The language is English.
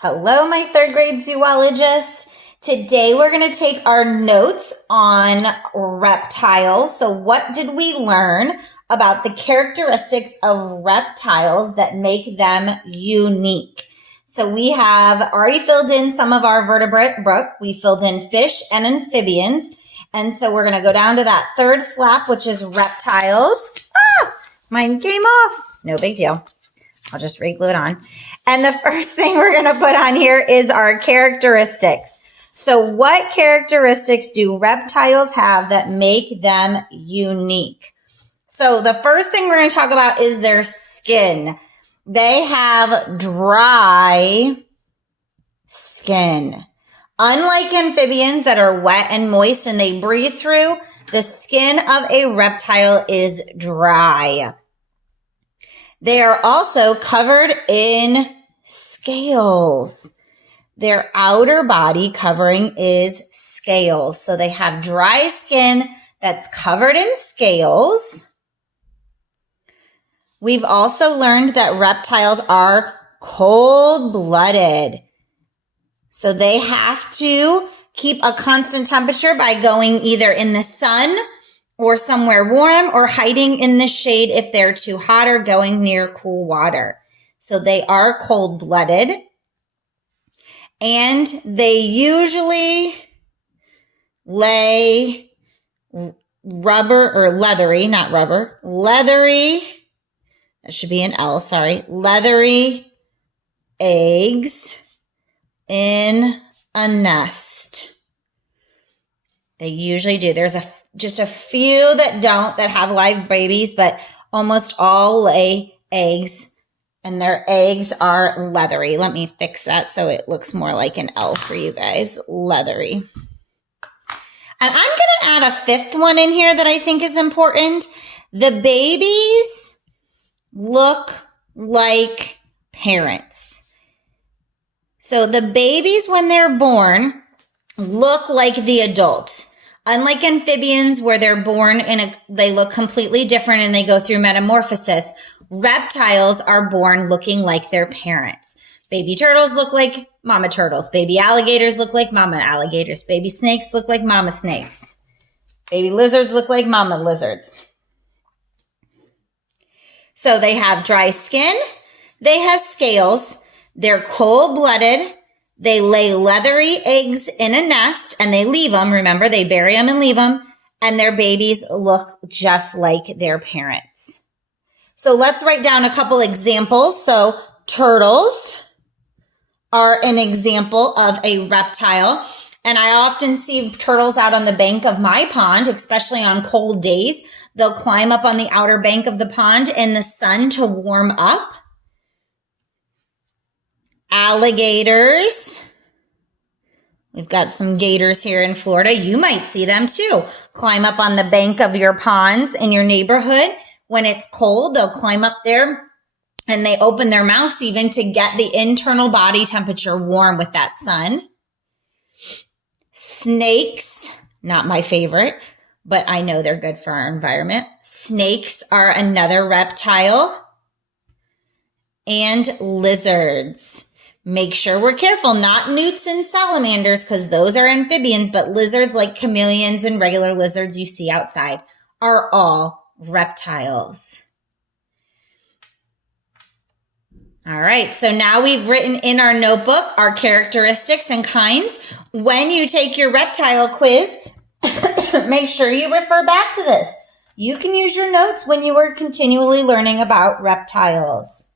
Hello, my third grade zoologists. Today we're going to take our notes on reptiles. So what did we learn about the characteristics of reptiles that make them unique? So we have already filled in some of our vertebrate book. We filled in fish and amphibians. And so we're going to go down to that third flap, which is reptiles. Mine came off. No big deal. I'll just re-glue it on. And the first thing we're going to put on here is our characteristics. So what characteristics do reptiles have that make them unique? So the first thing we're going to talk about is their skin. They have dry skin. Unlike amphibians that are wet and moist and they breathe through, the skin of a reptile is dry. They are also covered in scales. Their outer body covering is scales. So they have dry skin that's covered in scales. We've also learned that reptiles are cold-blooded. So they have to keep a constant temperature by going either in the sun or somewhere warm, or hiding in the shade if they're too hot, or going near cool water. So they are cold-blooded. And they usually lay leathery, that should be an L, sorry, leathery eggs in a nest. They usually do. There's just a few that have live babies, but almost all lay eggs, and their eggs are leathery. Let me fix that so it looks more like an L for you guys. Leathery. And I'm going to add a fifth one in here that I think is important. The babies look like parents. So the babies, when they're born, look like the adults. Unlike amphibians where they're born they look completely different and they go through metamorphosis, reptiles are born looking like their parents. Baby turtles look like mama turtles. Baby alligators look like mama alligators. Baby snakes look like mama snakes. Baby lizards look like mama lizards. So they have dry skin. They have scales. They're cold-blooded. They lay leathery eggs in a nest and they leave them. Remember, they bury them and leave them. And their babies look just like their parents. So let's write down a couple examples. So turtles are an example of a reptile. And I often see turtles out on the bank of my pond, especially on cold days. They'll climb up on the outer bank of the pond in the sun to warm up. Alligators. We've got some gators here in Florida. You might see them too. Climb up on the bank of your ponds in your neighborhood. When it's cold, they'll climb up there and they open their mouths even to get the internal body temperature warm with that sun. Snakes, not my favorite, but I know they're good for our environment. Snakes are another reptile. And lizards. Make sure we're careful, not newts and salamanders, because those are amphibians, but lizards like chameleons and regular lizards you see outside are all reptiles. All right, so now we've written in our notebook our characteristics and kinds. When you take your reptile quiz, make sure you refer back to this. You can use your notes when you are continually learning about reptiles.